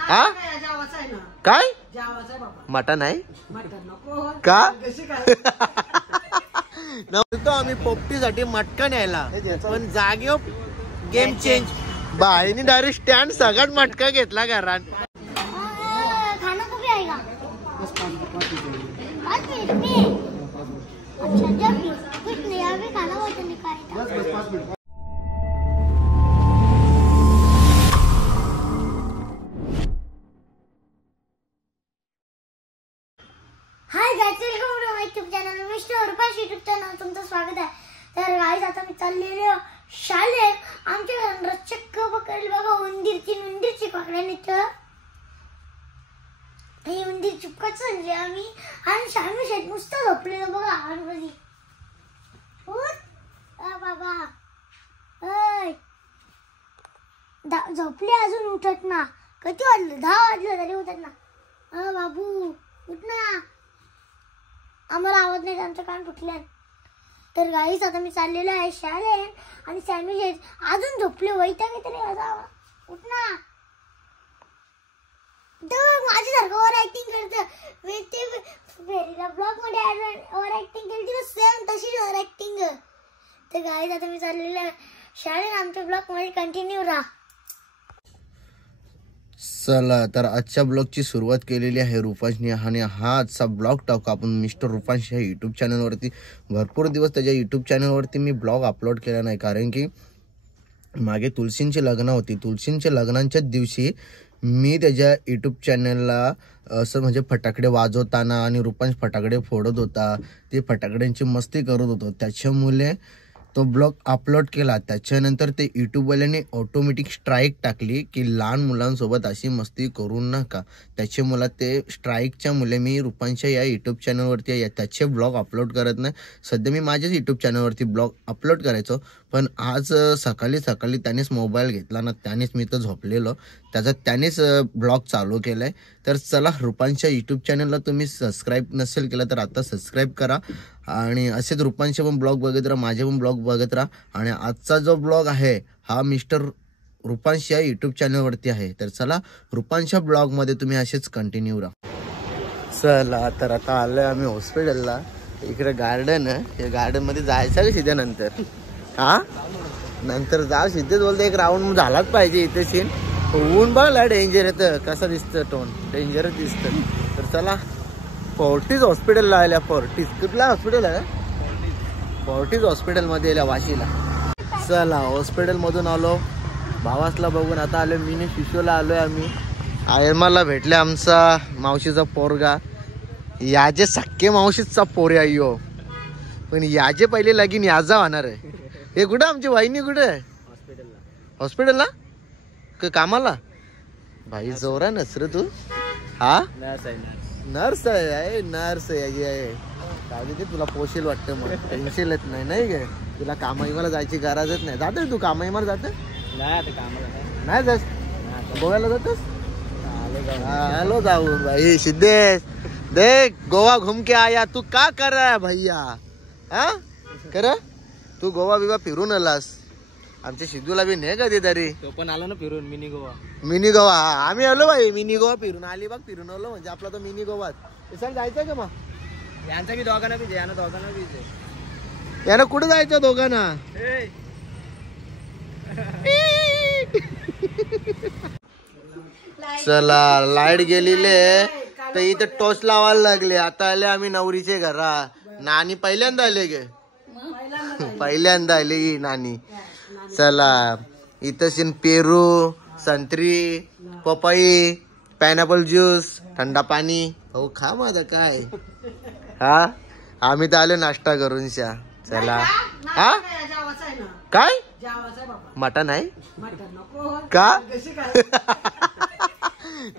हा काय मटन आहे का नव्हतो आम्ही पोपटीसाठी मटका न्यायला पण जागेवर गेम चेंज बाईनी डायरेक्ट स्टँड सगळ्यात मटका घेतला घरात. Hi guys, welcome to my YouTube channel mister Rupash YouTube channel तुमचं स्वागत आहे. तर गाइस आता मी चाललेले शाळेत आमच्या घरात चक्क पकडली बघा उंदीरची पकडायला तर हे उंदीर चुपकत चालले आम्ही आणि शामी शेत नुसतं झोपलेलो बघा आडवली. बाबा ओय झोपले अजून उठत ना. किती वाजले? 10 वाजले तरी उठत ना. बाबू उठ ना. आम्हाला आवाज नाही, आमचं कान फुटले. तर गाईस आता मी चाललेलो आहे शाळेत आणि सॅमी अजून झोपले. वैताग येते रे उठ ना. माझ्यासारखं ओव्हर ऍक्टिंग करतं. मी ते फेरीला ब्लॉग मध्ये ओव्हर ऍक्टिंग केली ना सेम तशीच ओव्हर ऍक्टिंग. तर गाईस आता मी चाललेलो आहे शाळेत. आमच्या ब्लॉग मध्ये कंटिन्यू राहा. चला तर आजच्या ब्लॉगची सुरुवात केलेली आहे रुपांशने आणि हा आजचा ब्लॉग टाकू आपण मिस्टर रुपांश या यूट्यूब चॅनलवरती. भरपूर दिवस त्याच्या यूट्यूब चॅनलवरती मी ब्लॉग अपलोड केला नाही कारण की मागे तुलसींची लग्न होती. तुलसींच्या लग्नांच्याच दिवशी मी त्याच्या यूट्यूब चॅनलला असं म्हणजे फटाकडे वाजवताना आणि रुपांश फटाकडे फोडत होता, ते फटाकड्यांची मस्ती करत होतो, त्याच्यामुळे तो ब्लॉग अपलोड केला. त्याच्यानंतर ते यूट्यूबवाल्याने ऑटोमॅटिक स्ट्राईक टाकली की लहान मुलांसोबत अशी मस्ती करू नका. त्याच्यामुळे ते स्ट्राईकच्या मुले मी रुपांशच्या या यूट्यूब चॅनलवरती त्याचे ब्लॉग अपलोड करत नाही. सध्या मी माझ्याच यूट्यूब चॅनलवरती ब्लॉग अपलोड करायचो, पण आज सकाळी त्यानेच मोबाईल घेतला ना, त्यानेच मी तर झोपलेलो, त्यानेच ब्लॉग चालू केला आहे. तर चला रुपांशच्या यूट्यूब चॅनलला तुम्ही सबस्क्राईब नसेल केलं तर आता सबस्क्राईब करा आणि असेच रुपांशचे पण ब्लॉग बघत राहा, माझे पण ब्लॉग बघत राहा. आणि आजचा जो ब्लॉग आहे हा मिस्टर रुपांश या यूट्यूब चॅनलवरती आहे. तर चला रुपांशच्या ब्लॉगमध्ये तुम्ही असेच कंटिन्यू राहा. चला तर आता आलोय आम्ही हॉस्पिटलला. इकडे गार्डन आहे, या गार्डनमध्ये जायचं का सिद्ध्या नंतर? हा नंतर जा. सिद्धेच बोलते एक राऊंड झालाच पाहिजे इथे सीन. ऊन बघला डेंजर येतं, कसं दिसतं टोन डेंजरच दिसतं. तर चला फोर्टिस हॉस्पिटलला आल्या. फोर्टिस कुठला हॉस्पिटल आहे? फोर्टिस हॉस्पिटलमध्ये आल्या वाशीला. चला हॉस्पिटलमधून आलो, भावासला बघून आता आलो मिनी शिशूला आलोय आम्ही. आयमाला भेटले आमचा मावशीचा पोरगा. याचे सख्खे मावशीचा पोरे अय्यो, पण याचे पहिले लगीन याचा होणार आहे. हे कुठं आमची वाहिनी कुठे आहे? हॉस्पिटलला कामाला. भाई जोरा नस रे तू. हा नर्स आहे नर्स आहे. काय ते तुला पोषेल वाटतं, मग टेन्शन येत नाही गे तुला. कामाईमाला जायची गरजच नाही. जाते तू कामाईमाला जाते? नाही जास गोव्याला जातस? हॅलो जाऊन भाई सिद्धेश देख गोवा घूम के आया. तू का कर रहा है भैया? हा कर तू गोवा बिवा फिरून आलास. आमच्या सिद्धूला बी नाही कधी तरी. तो पण आला ना फिरून मिनी गोवा. आम्ही आलो भाई मिनी गोवा फिरून. अलिबाग फिरून आलो म्हणजे आपला तो मिनी गोवा. सर जायचं का? मग यांचा बी दोघांना बी दोघांना यानं कुठे जायचं दोघांना? चला लाईट गेलेले तर इथे टॉर्च लावायला लागले. आता आले आम्ही नवरीचे घरा. नानी पहिल्यांदा आले गे, पहिल्यांदा आली नानी. चला इथं पेरू, संत्री, पपई, पायनॅपल ज्यूस, थंडा पाणी. हो खा माझं काय. हा आम्ही तर आलो नाश्ता करून शा. चला हा काय मटन आहे का?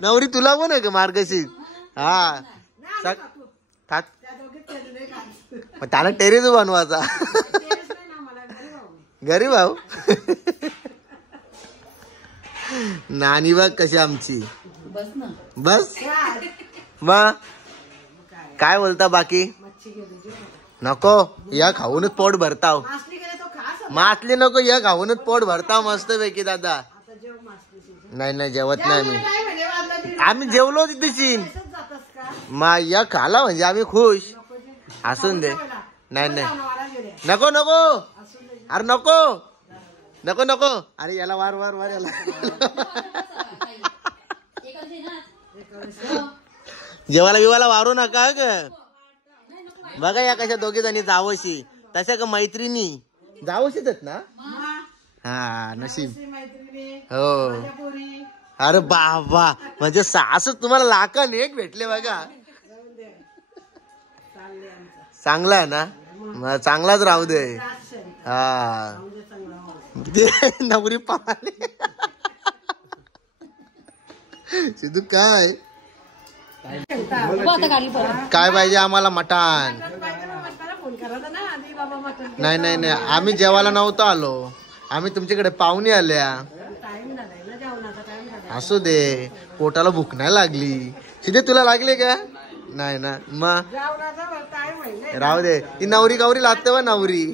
नवरी तुला पण आहे का मार्गशीर? हा त्याला टेरेस बनवायचा घरी भाऊ. नानी बघ कशी आमची. बस मग काय बोलता बाकी? नको या खाऊनच पोट भरताव. मासली नको या खाऊनच पोट भरताव मस्त पैकी दादा. नाही जेवत नाही मी. आम्ही जेवलो तिथे या खाला म्हणजे आम्ही खुश असून दे. नाही नाही नको नको अरे नको नको नको अरे याला वार वार वार याला जेवायला बिवायला वारू नका ग. बघा या कशा दोघी जणी जावशी तशा का मैत्रिणी जावशीच आहेत ना. हा नशीब हो. अरे बाबा म्हणजे असं तुम्हाला लाखान एक भेटले बघा. चांगला आहे ना मग चांगलाच राहू दे. हा ते नवरी पाहले सिद्धू काय काय पाहिजे आम्हाला मटण. नाही नाही नाही आम्ही जेवायला नव्हतो आलो आम्ही तुमच्याकडे पाहुणे आल्या. असू दे पोटाला भूक नाही लागली. सिद्धे तुला लागले का. नाही ना मग राहू दे. ती नवरी गौरी लागते व नवरी.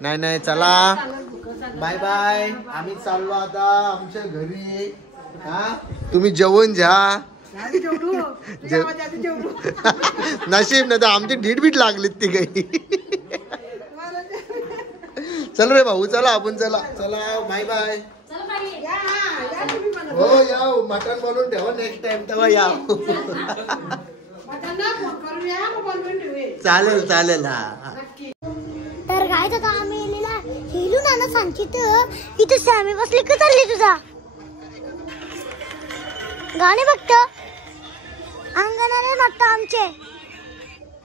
नाही नाही चला बाय बाय. आम्ही चाललो आता आमच्या घरी. हा तुम्ही जेवण घ्या. नशीब नाही तर आमची ढीठ लागलीत ती काही. चल रे भाऊ चला आपण चला चला बाय बाय. हो या मटण बनवून ठेवा नेक्स्ट टाइम तेव्हा या. चालेल चालेल. हा तर काय तर आम्ही हिलू नाना सांगित इथे सॅमी बसली का चालली तुझा गाणे बघत अंगणाने बघत आमचे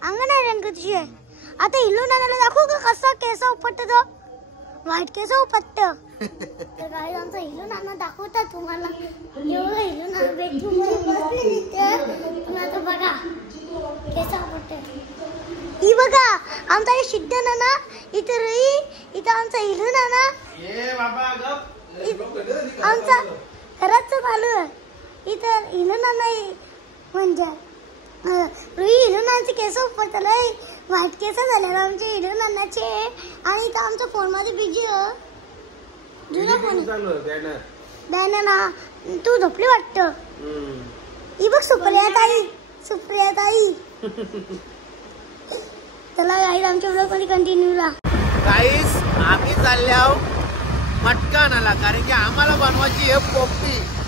अंगण आहे रंग तुझे. आता हिलू नानाला दाखवू का कसा केस उपटत तो व्हाईट केस उपटत. तर काय आमचा हिलू नाना दाखवतात तुम्हाला. एवढं हिलू नाना बेडरूम बसले तिथे आता बघा केस उपटत. ही बघा आमचा सिद्ध नाना इथं रही इथं आमचा हिलू नाना आमचा खरंच चालू इथं हिलू नाना म्हणजे रुई हिलू नानाचे केस उपटलंय व्हाईट केस झाले आमचे हिलू नानाचे. आणि इथं आमच्या फोन मध्ये बिजी जुना फोन बॅनर ना तू झोपली वाटत. ही बघ सुप्रिया ताई चला गाईस आमच्या व्लॉग मध्ये कंटिन्यू राहा. गाईस आम्ही चालले आहो मटकानाला कारण की आम्हाला बनवायची आहे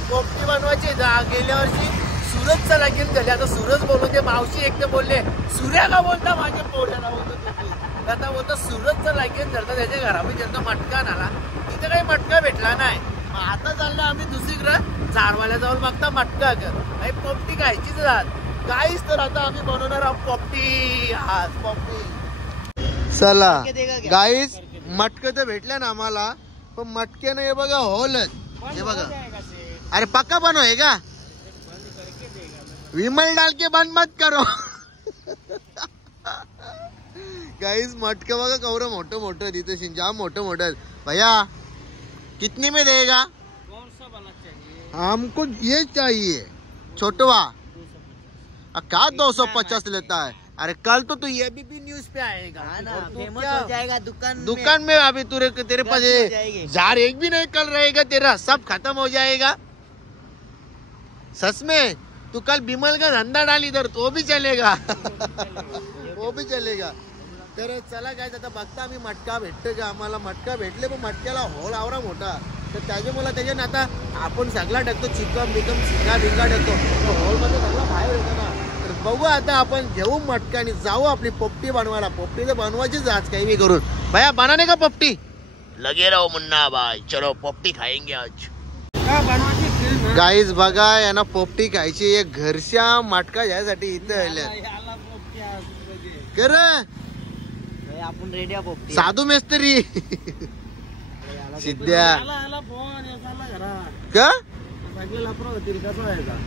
पोपटी बनवायची. गेल्या वर्षी सूरजचं लगीन झाले. आता सूरज बोलू ते मावशी एक तर बोलले सूर्या का बोलता माझ्या पोटाला बोलतो. आता बोलतो सूरजचं लगीन झालं त्याच्या घरामध्ये ज्यांचा मटकानाला तिथे काही मटका भेटला नाही. आता चाललं आम्ही दुसरीकडं झाडवाल्या जाऊन बघता मटका कर पोपटी खायचीच राहत. गाईस तर आता आम्ही बनवणार आहोत पोपटी. हा पोपटी चला गाईस मटके तर भेटले ना आम्हाला पण मटके नाही बघा होलच हे बघा. अरे पक्का बनवायगा विमल डाल के बंद मत करो. गाइस मटके बघा कवरं मोठं मोठं तिथे जाम मोठं भैया कितने में देगा. कौन सा वाला चाहिए. हमको ये चाहिए छोटवा. क्या 250 लेता है. अरे कल तो तू ये भी न्यूज पे आएगा ना फेमस हो जाएगा दुकान में. अभी तेरे पास जार एक भी नहीं कल रहेगा तेरा सब खत्म हो जाएगा. सच में तू कल बिमल का धंधा डाल इधर तो भी चलेगा. वो भी चलेगा. तर चला काय आता बघता आम्ही मटका भेटतो का आम्हाला. मटका भेटले पण मटक्याला होल आवरा मोठा तर त्याच्यामुळे त्याच्याने आता आपण सगळा टाकतो चिकन बिकम शिंगा बिंगा टाकतो होल मध्ये सगळा बाहेर येतो ना. तर बघू आता आपण घेऊ मटका आणि जाऊ आपली पोपटी बनवायला. पोपटी तर बनवायचीच आज काही मी करून. भैया बनाने का पोपटी लगे रहो मुन्ना भाई चलो पोपटी खाएंगे आज. गाईज बघा यांना पोपटी खायची एक घरच्या मटका यासाठी इथं आल्या कर आपण रेडी पोपटी साधू मेस्त्री सिद्ध्या का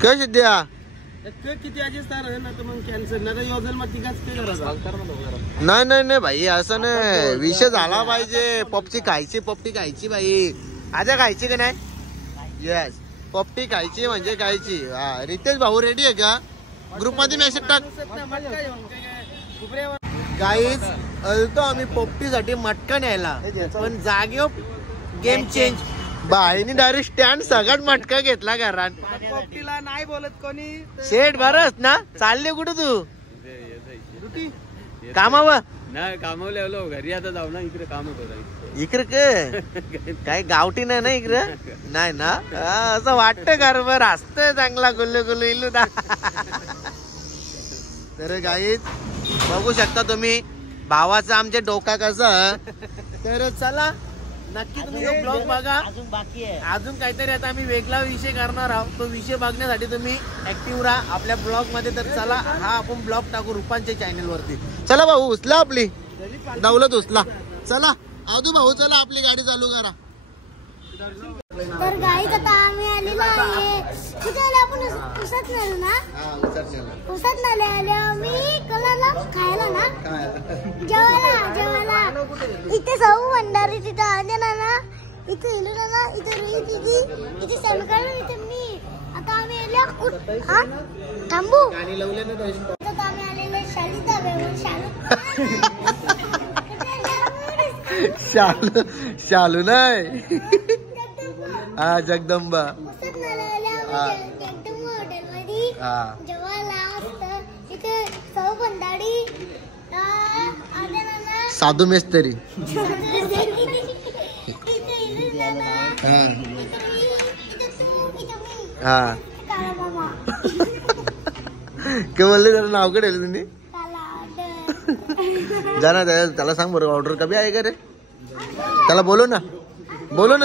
का सिद्ध्या किती मग कॅन्सर नाही नाही नाही भाई असं नाही. विषय झाला पाहिजे. पोपटी खायची भाई. आजा खायची का नाही. येस पोपटी खायची म्हणजे खायची. हा रितेश भाऊ रेडी आहे का ग्रुप मध्ये मेसेज टाक. गाईज अलतो आम्ही पोपटीसाठी मटका न्यायला पण जागेवर गेम चेंज बाईनी डायरेक्ट स्टँड सगळ्यात मटका घेतला घरात. पोपटीला नाही बोलत कोणी. शेठ बरस ना चालले कुठं तू ड्युटी कामावर नाही कामावले घरी आता जाऊ ना इकडे काम होतं. इकडे काय गावठी नाही ना इकडे नाही ना असं वाटतं घरभर असतं चांगला गुल्लू गुल्लू इल्लू दा. तर गाईत बघू शकता तुम्ही भावाचा आमच्या डोका कसं. तर चला नक्की तुम्ही तो ब्लॉग बघा. अजून बाकी आहे. अजून काहीतरी आता आम्ही वेगळा विषय करणार आहोत. तो विषय बघण्यासाठी तुम्ही ऍक्टिव्ह राहा आपल्या ब्लॉग मध्ये. तर चला हा आपण ब्लॉग टाकू रुपांच्या चॅनल वरती. चला भाऊ उचला आपली दौलत उचला. चला आदू भाऊ चला आपली गाडी चालू करा. तर गाईच आता आम्ही आलेलो आहे. कुठे आले आपण उसात नेलो ना. उसात नाले आले आम्ही कलाला खायला ना जेवायला इथे जाऊ भंडारी तिथे आले ना इथे येलो ना इथे रुई दिदी इथे सलकर इथे मी. आता आम्ही आले हा थांबू आता आम्ही आलेले शाली धाब्यावर. शालू शालू नाही हा जगदंबा. उसात नाले आले आम्ही जगदंबा हॉटेल मध्ये जेवायला असतं. इथे जाऊ भंडारी आले ना साधू मेस्तरी हा काय बोलले त्याला नाव कडे तुम्ही जाना त्याला सांग बरं ऑर्डर कमी आहे का रे. त्याला बोलो ना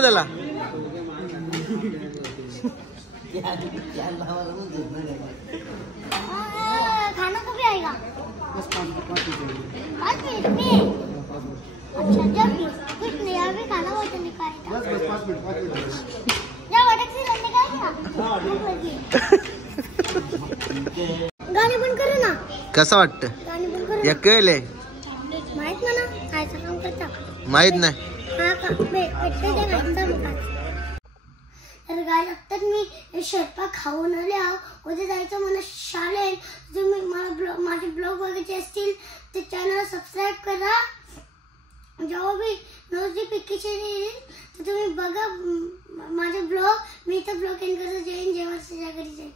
त्याला. खाना कभी आएगा 5 मिनट में. अच्छा जब भी कुछ नहीं अभी खाना बहुत निकालेगा. जब अटक से लड़ने का गाणी बंद करू ना. कसं वाटतं गाणी बंद करू. या कळले माहित मला खायचं काम करता माहित नाही. हा का भेटते ते खायचं मग. तर गाय आत्ताच मी स्वयंपाक खाऊन आले आहो. उद्या जायचं मला शाळेत. तुम्ही मला माझे ब्लॉग बघायचे असतील तर चॅनल सबस्क्राईब करा. जेव्हा बी नोटिफिकेशन येईल तर तुम्ही बघा माझे ब्लॉग. मी तर ब्लॉग एंड करतो. जय हिंद जय महाराष्ट्र जय घरी जय.